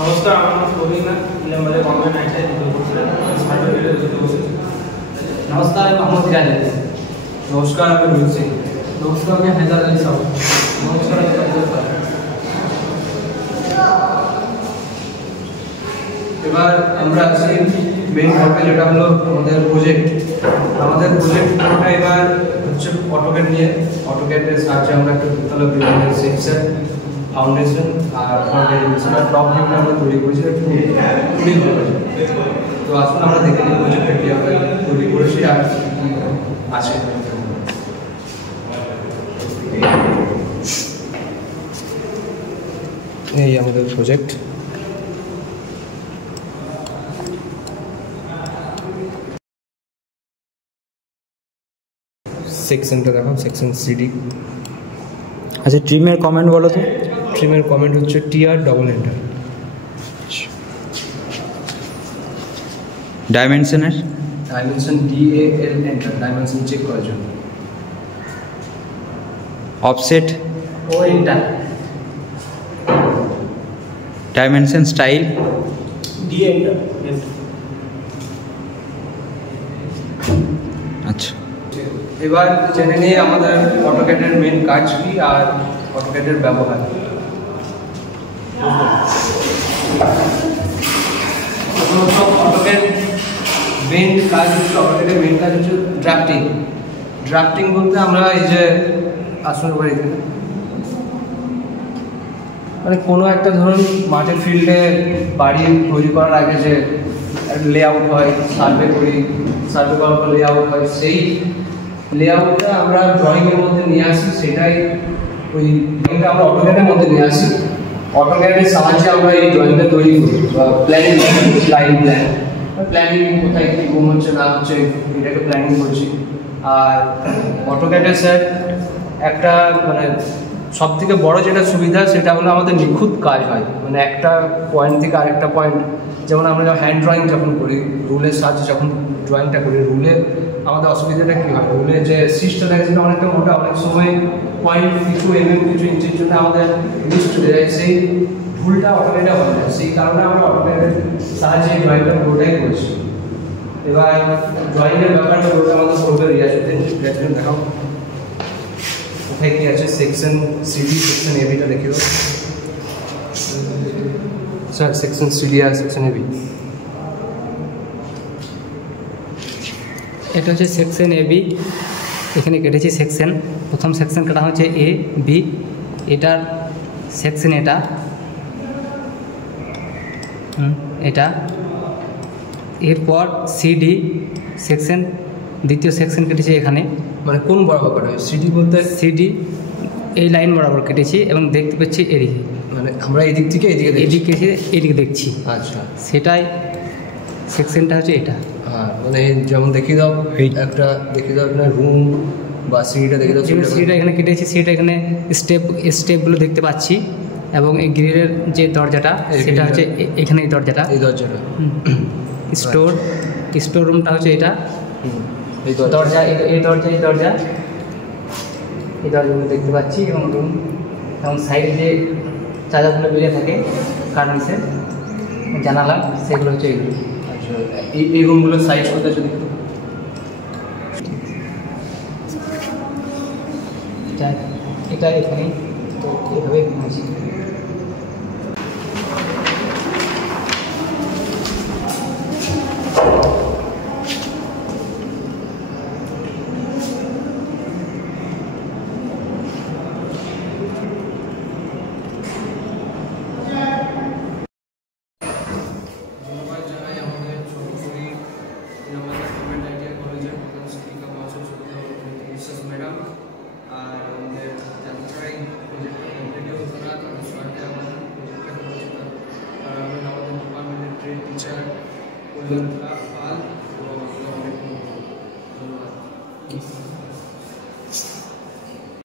नमस्कार, আমার নাম প্রবীণা ইলামবাজার গভর্নমেন্ট আইটিআই দুর্গাপুরে সার্টিফিকেট দিতে বসেছি। नमस्कार, मैं मोहम्मद इराज। নমস্কার, আমি রুল সিং। नमस्कार, मैं हैदर अली साहब। নমস্কার, আমি আব্দুল কাদের। এবার আমরা আছি মেইন টপিক, যেটা হলো আমাদের প্রজেক্ট। আমাদের প্রজেক্টটা এবার হচ্ছে অটোক্যাড নিয়ে। অটোক্যাডের সাহায্যে আমরা একটা দুতলা বিল্ডিংয়ের সেকশন, ফাউন্ডেশন আর ফাউন্ডেশন আর টপ ভিউটা আমরা তৈরি করেছি। খুবই ভালো হয়েছে। তো আসুন আমরা দেখে নিই প্রজেক্টটা কি আমরা তৈরি করেছি আর কি আছে। এই আমাদের প্রজেক্ট। সেকশনটা দেখাও, সেকশন সিডি। আচ্ছা, ট্রিমের কমেন্ট বলো তো। ট্রিমের কমেন্ট হচ্ছে টিআর ডবল এন্টার। ডাইমেনশনের dimension D A L enter, dimension check করার জন্য। Offset O enter. Dimension style D enter. আচ্ছা, এবার জেনে নিয়ে আমাদের অটোক্যাডের মেন কাজ কি আর অটোক্যাডের ব্যবহার। অটোক্যাড মেন কাজ হচ্ছে, অটোক্যাডের মেন কাজ হচ্ছে ড্রাফটিং। ড্রাফটিং বলতে আমরা এই যে আসলে বাড়িতে মানে কোনো একটা ধরুন মাঠের ফিল্ডে বাড়ি তৈরি করার আগে যে লেআউট হয়, সার্ভে করি, সার্ভে করার পর লেআউট হয়, সেই লেআউটটা আমরা ড্রয়িংয়ের মধ্যে নিয়ে আসি। সেটাই ওই ড্রয়িংটা আমরা অটোক্যাডের মধ্যে নিয়ে আসি। অটোক্যাডের সাহায্যে আমরা এই ড্রয়িংটা তৈরি করি, প্ল্যানিং, লাইন প্ল্যান, প্ল্যানিং কোথায় কী ঘুম হচ্ছে না হচ্ছে এটাকে প্ল্যানিং করছি। আর অটোক্যাডের স্যার একটা মানে সব থেকে বড় যেটা সুবিধা সেটা হলো আমাদের নিখুঁত কাজ হয়। মানে একটা পয়েন্ট থেকে আরেকটা পয়েন্ট, যেমন আমরা যখন হ্যান্ড ড্রয়িং যখন করি, রুলের সাহায্যে যখন ড্রয়িংটা করি, রুলে আমাদের অসুবিধাটা কী হয়, রুলে যে সিস্টটা থাকে সেটা অনেকটা মোটা, অনেক সময় পয়েন্ট কিছু কিছু ইঞ্চির জন্য আমাদের মিস চলে যায়, সেই ভুলটা অটোক্যাডে হয়ে যায়। সেই কারণে আমরা অটোক্যাডের সাহায্যে ড্রয়িংটা পুরোটাই করেছি। এবার ড্রয়িংয়ের ব্যাপারটা পুরোটা আমাদের করবে রিয়াজুদ্দিন। রিয়াজুদ্দিন দেখাও কোথায় কী আছে। সেকশন সিডি, সেকশন এবিটা দেখিও স্যার। সেকশন সিডি আর সেকশন এবি। এটা হচ্ছে সেকশন এ বি। এখানে কেটেছি সেকশন, প্রথম সেকশন কাটা হচ্ছে এ বি, এটার সেকশন এটা এটা, এরপর সিডি সেকশন, দ্বিতীয় সেকশন কেটেছি এখানে। মানে কোন বরাবর কাটা হয়? সিডি বলতে সিডি এই লাইন বরাবর কেটেছি এবং দেখতে পাচ্ছি এদিকে, মানে আমরা এদিক থেকে এদিকে এদিকে দেখছি। আচ্ছা, সেটাই সেকশনটা হচ্ছে এটা। হ্যাঁ, মানে যেমন দেখিয়ে দাও, একটা দেখিয়ে দাও আপনার রুম বা সিঁড়িটা দেখিয়ে দাও। যেমন সিঁড়িটা এখানে কেটেছি, সিঁড়িটা এখানে স্টেপগুলো দেখতে পাচ্ছি, এবং এই গ্রিলের যে দরজাটা সেটা হচ্ছে এখানে, এই দরজাটা, এই দরজাটা স্টোর রুমটা হচ্ছে এটা। এই দরজা, এই দরজাগুলো দেখতে পাচ্ছি, এবং রুম এবং সাইডে যে চার্জারগুলো বেরিয়ে থাকে কার্নিসের জানালা, সেগুলো হচ্ছে এগুলো। আচ্ছা, এই রুমগুলোর সাইজ কোথায় যদি এটা এখানে, তো এভাবেই ঘুমাচ্ছি। ম্যাডাম আর আমাদের যাত্রায় প্রজেক্টটা কমপ্লিট হতো না, তাদের সহায়তায় আমাদের প্রজেক্টটা হয়েছিল। আর আমাদের ডিপার্টমেন্টের ট্রেড টিচার